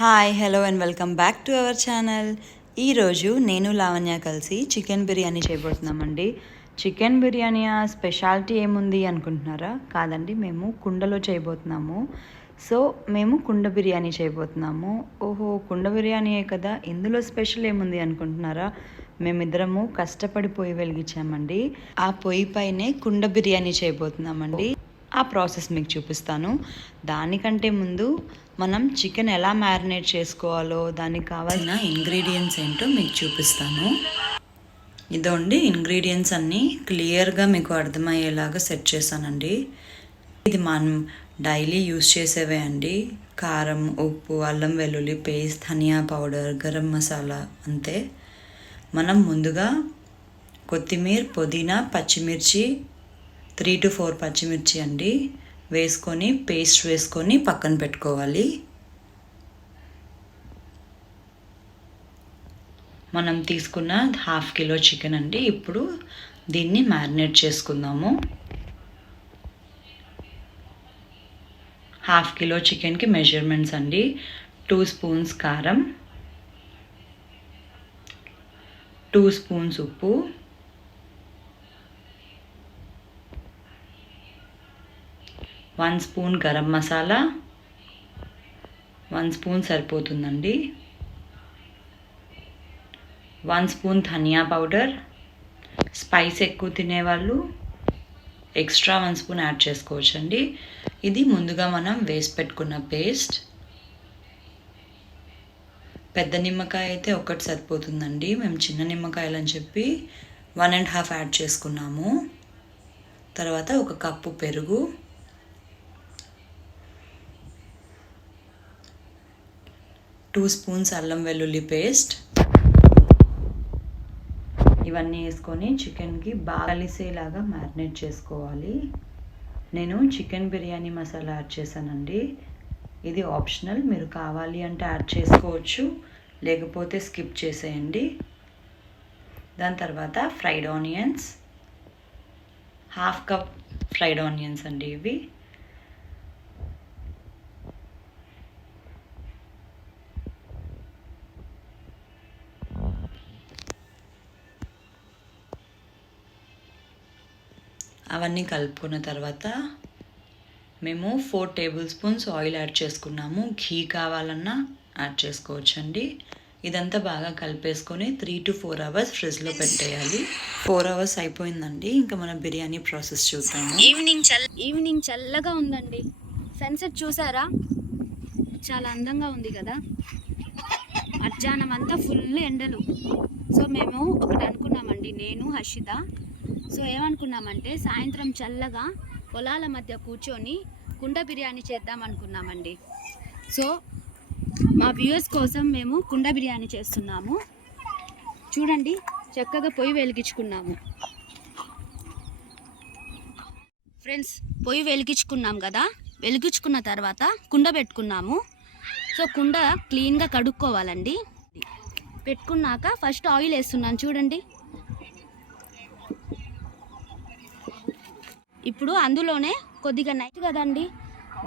Hi hello and welcome back to our channel. ఈరోజు నేను లావణ్య కలిసి చికెన్ బిర్యానీ చేయబోతున్నామండి. చికెన్ బిర్యానీ స్పెషాలిటీ ఏముంది అనుకుంటున్నారా? కాదండి, మేము కుండలో చేయబోతున్నాము. మేము కుండ బిర్యానీ చేయబోతున్నాము. ఓహో, కుండ బిర్యానీయే కదా, ఇందులో స్పెషల్ ఏముంది అనుకుంటున్నారా? మేమిద్దరము కష్టపడి పొయ్యి వెలిగించామండి. ఆ పొయ్యి పైనే కుండ బిర్యానీ చేయబోతున్నామండి. ఆ ప్రాసెస్ మీకు చూపిస్తాను. దానికంటే ముందు మనం చికెన్ ఎలా మ్యారినేట్ చేసుకోవాలో, దానికి కావాల్సిన ఇంగ్రీడియంట్స్ ఏంటో మీకు చూపిస్తాను. ఇదండి ఇంగ్రీడియంట్స్ అన్నీ క్లియర్గా మీకు అర్థమయ్యేలాగా సెట్ చేశానండి. ఇది మనం డైలీ యూస్ చేసేవే అండి. కారం, ఉప్పు, అల్లం వెల్లుల్లి పేస్ట్, ధనియా పౌడర్, గరం మసాలా, అంతే. మనం ముందుగా కొత్తిమీర, పుదీనా, పచ్చిమిర్చి 3 to 4 పచ్చిమిర్చి అండి వేసుకొని పేస్ట్ వేసుకొని పక్కన పెట్టుకోవాలి. మనం తీసుకున్న 1/2 కిలో చికెన్ అండి. ఇప్పుడు దీన్ని మ్యారినేట్ చేసుకుందాము. 1/2 కిలో చికెన్కి మెజర్మెంట్స్ అండి: 2 స్పూన్స్ కారం, 2 స్పూన్స్ ఉప్పు, 1 స్పూన్ గరం మసాలా, 1 స్పూన్ సరిపోతుందండి, 1 స్పూన్ ధనియా పౌడర్. స్పైస్ ఎక్కువ తినేవాళ్ళు ఎక్స్ట్రా 1 స్పూన్ యాడ్ చేసుకోవచ్చండి. ఇది ముందుగా మనం వేసి పెట్టుకున్న పేస్ట్. పెద్ద నిమ్మకాయ అయితే ఒకటి సరిపోతుందండి. మేము చిన్న నిమ్మకాయలు అని చెప్పి 1.5 యాడ్ చేసుకున్నాము. తర్వాత 1 కప్పు పెరుగు, 2 స్పూన్స్ అల్లం వెల్లుల్లి పేస్ట్. ఇవన్నీ వేసుకొని చికెన్కి బాగా కలిసేలాగా మ్యారినేట్ చేసుకోవాలి. నేను చికెన్ బిర్యానీ మసాలా యాడ్ చేశానండి. ఇది ఆప్షనల్, మీరు కావాలి అంటే యాడ్ చేసుకోవచ్చు, లేకపోతే స్కిప్ చేసేయండి. దాని తర్వాత fried onions, 1/2 cup fried onions అండి ఇవి. అవన్నీ కలుపుకున్న తర్వాత మేము 4 టేబుల్ స్పూన్స్ ఆయిల్ యాడ్ చేసుకున్నాము. ఘీ కావాలన్నా యాడ్ చేసుకోవచ్చండి. ఇదంతా బాగా కలిపేసుకొని 3 to 4 అవర్స్ ఫ్రిడ్జ్లో పెట్టేయాలి. 4 అవర్స్ అయిపోయిందండి. ఇంకా మన బిర్యానీ ప్రాసెస్ చూద్దాము. ఈవినింగ్ చల్లగా ఉందండి. సన్సెట్ చూసారా? చాలా అందంగా ఉంది కదా. మధ్యాహ్నం అంతా ఫుల్ ఎండలు. మేము ఒకటి అనుకున్నామండి, నేను హర్షిత. ఏమనుకున్నామంటే సాయంత్రం చల్లగా పొలాల మధ్య కూర్చొని కుండ బిర్యానీ చేద్దాం అనుకున్నామండి. మా వ్యూయర్స్ కోసం మేము కుండ బిర్యానీ చేస్తున్నాము. చూడండి, చక్కగా పొయ్యి వెలిగించుకున్నాము. ఫ్రెండ్స్, పొయ్యి వెలిగించుకున్నాం కదా. వెలిగించుకున్న తర్వాత కుండ పెట్టుకున్నాము. కుండ క్లీన్గా కడుక్కోవాలండి. పెట్టుకున్నాక ఫస్ట్ ఆయిల్ వేస్తున్నాను చూడండి. ఇప్పుడు అందులోనే కొద్దిగా నెయ్యి కదండి,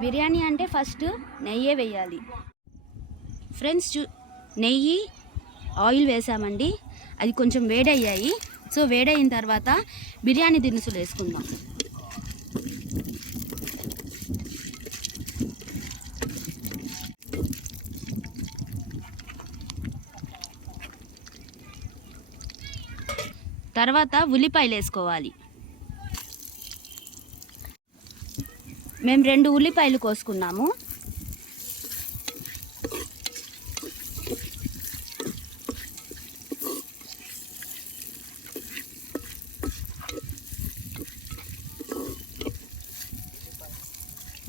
బిర్యానీ అంటే ఫస్ట్ నెయ్యే వేయాలి. ఫ్రెండ్స్, నెయ్యి, ఆయిల్ వేసామండి. అది కొంచెం వేడయ్యాయి. వేడైన తర్వాత బిర్యానీ దినుసులు వేసుకుందాం. తర్వాత ఉల్లిపాయలు వేసుకోవాలి. మేము 2 ఉల్లిపాయలు కోసుకున్నాము.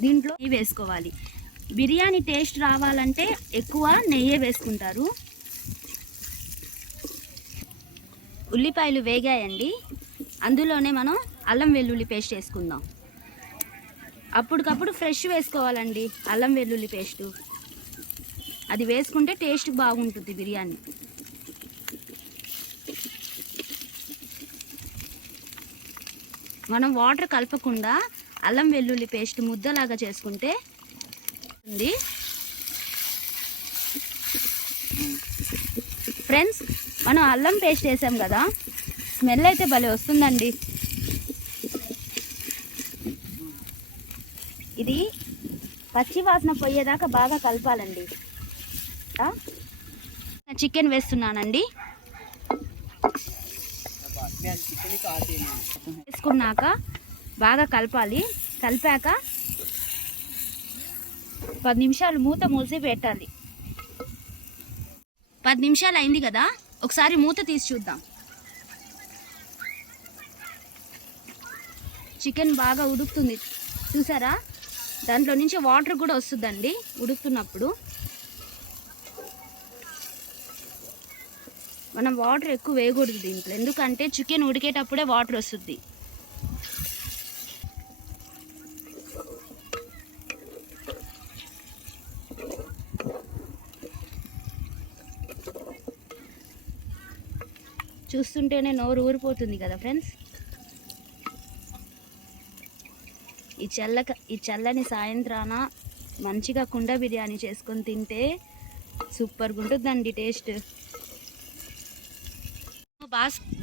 దీంట్లో నెయ్యి వేసుకోవాలి. బిర్యానీ టేస్ట్ రావాలంటే ఎక్కువ నెయ్యి వేసుకుంటారు. ఉల్లిపాయలు వేగాయండి. అందులోనే మనం అల్లం వెల్లుల్లి పేస్ట్ వేసుకుందాం. అప్పటికప్పుడు ఫ్రెష్ వేసుకోవాలండి అల్లం వెల్లుల్లి పేస్టు. అది వేసుకుంటే టేస్ట్ బాగుంటుంది బిర్యానీ. మనం వాటర్ కలపకుండా అల్లం వెల్లుల్లి పేస్ట్ ముద్దలాగా చేసుకుంటే ఫ్రెండ్స్, మనం అల్లం పేస్ట్ వేసాం కదా, స్మెల్ అయితే భలే వస్తుందండి. ఇది పచ్చి వాసన పోయేదాకా బాగా కలపాలండి. చికెన్ వేస్తున్నానండి. వేసుకున్నాక బాగా కలపాలి. కలిపాక 10 నిమిషాలు మూత మూసి పెట్టాలి. 10 నిమిషాలు అయింది కదా, ఒకసారి మూత తీసి చూద్దాం. చికెన్ బాగా ఉడుకుతుంది చూసారా, దాంట్లో నుంచి వాటర్ కూడా వస్తుందండి ఉడుకుతున్నప్పుడు. మనం వాటర్ ఎక్కువ వేయకూడదు దీంట్లో, ఎందుకంటే చికెన్ ఉడికేటప్పుడే వాటర్ వస్తుంది. చూస్తుంటేనే నోరు ఊరిపోతుంది కదా ఫ్రెండ్స్. ఈ చల్లని సాయంత్రాన మంచిగా కుండ బిర్యానీ చేసుకొని తింటే సూపర్గా ఉంటుందండి టేస్ట్.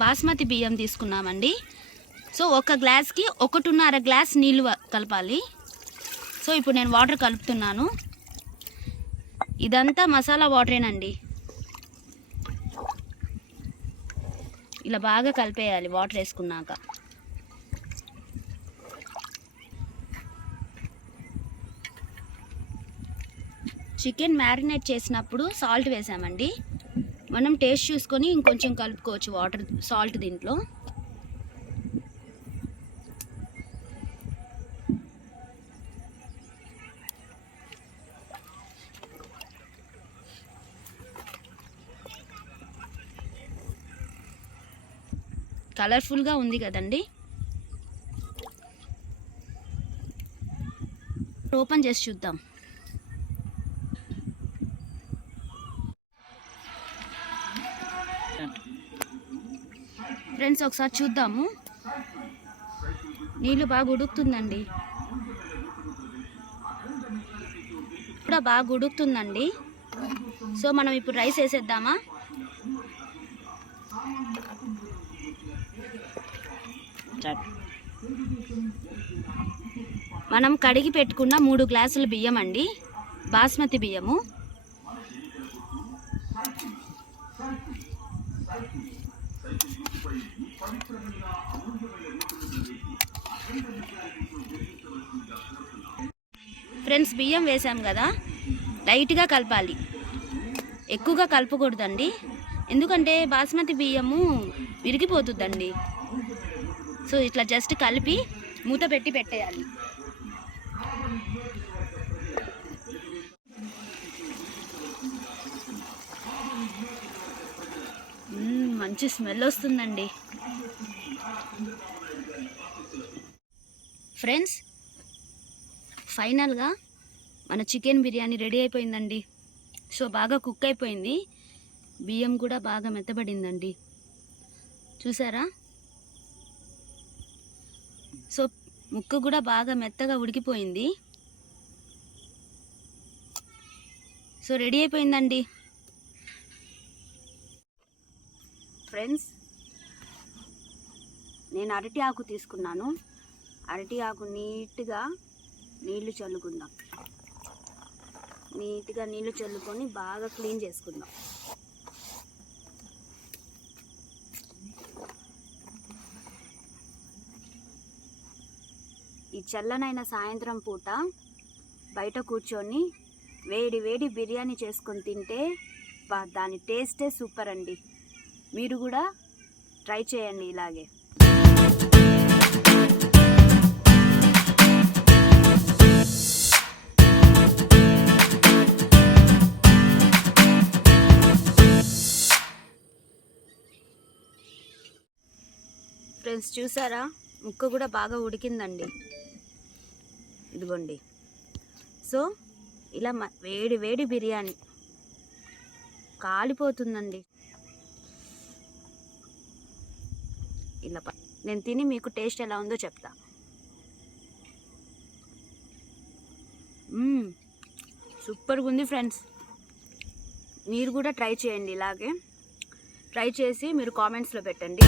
బాస్మతి బియ్యం తీసుకున్నామండి. సో 1 గ్లాస్కి 1.5 గ్లాస్ నీళ్ళు కలపాలి. సో ఇప్పుడు నేను వాటర్ కలుపుతున్నాను. ఇదంతా మసాలా వాటరేనండి. ఇలా బాగా కలిపేయాలి వాటర్ వేసుకున్నాక. చికెన్ మ్యారినేట్ చేసినప్పుడు సాల్ట్ వేసామండి. మనం టేస్ట్ చూసుకొని ఇంకొంచెం కలుపుకోవచ్చు వాటర్, సాల్ట్ దీంట్లో. కలర్ఫుల్గా ఉంది కదండి. ఓపెన్ చేసి చూద్దాం. ఫ్రెండ్స్, ఒకసారి చూద్దాము. నీళ్ళు బాగా ఉడుకుతుందండి, కూడా బాగా ఉడుకుతుందండి. సో మనం ఇప్పుడు రైస్ వేసేద్దామా? మనం కడిగి పెట్టుకున్న 3 గ్లాసుల బియ్యం అండి, బాస్మతి బియ్యము. ఫ్రెండ్స్, బియ్యం వేసాం కదా, లైట్గా కలపాలి, ఎక్కువగా కలపకూడదండి, ఎందుకంటే బాస్మతి బియ్యము విరిగిపోతుందండి. సో ఇట్లా జస్ట్ కలిపి మూత పెట్టి పెట్టేయాలి. మంచి స్మెల్ వస్తుందండి. ఫ్రెండ్స్, ఫైనల్గా మన చికెన్ బిర్యానీ రెడీ అయిపోయిందండి. సో బాగా కుక్ అయిపోయింది, బియ్యం కూడా బాగా మెత్తబడిందండి. చూసారా? సో ముక్క కూడా బాగా మెత్తగా ఉడికిపోయింది. సో రెడీ అయిపోయిందండి. ఫ్రెండ్స్, నేను అరటి ఆకు తీసుకున్నాను. అరటి ఆకు నీట్గా నీళ్లు చల్లుకుందాం. నీట్గా నీళ్లు చల్లుకొని బాగా క్లీన్ చేసుకుందాం. ఈ చల్లనైన సాయంత్రం పూట బయట కూర్చొని వేడి వేడి బిర్యానీ చేసుకొని తింటే దాని టేస్టే సూపర్ అండి. మీరు కూడా ట్రై చేయండి ఇలాగే. ఫ్రెండ్స్, చూసారా? ముక్క కూడా బాగా ఉడికిందండి. ఇదిగోండి. సో ఇలా వేడి వేడి బిర్యానీ కాలిపోతుందండి. ఇలా నేను తిని మీకు టేస్ట్ ఎలా ఉందో చెప్తా. సూపర్గా ఉంది ఫ్రెండ్స్. మీరు కూడా ట్రై చేయండి ఇలాగే. ట్రై చేసి మీరు కామెంట్స్లో పెట్టండి.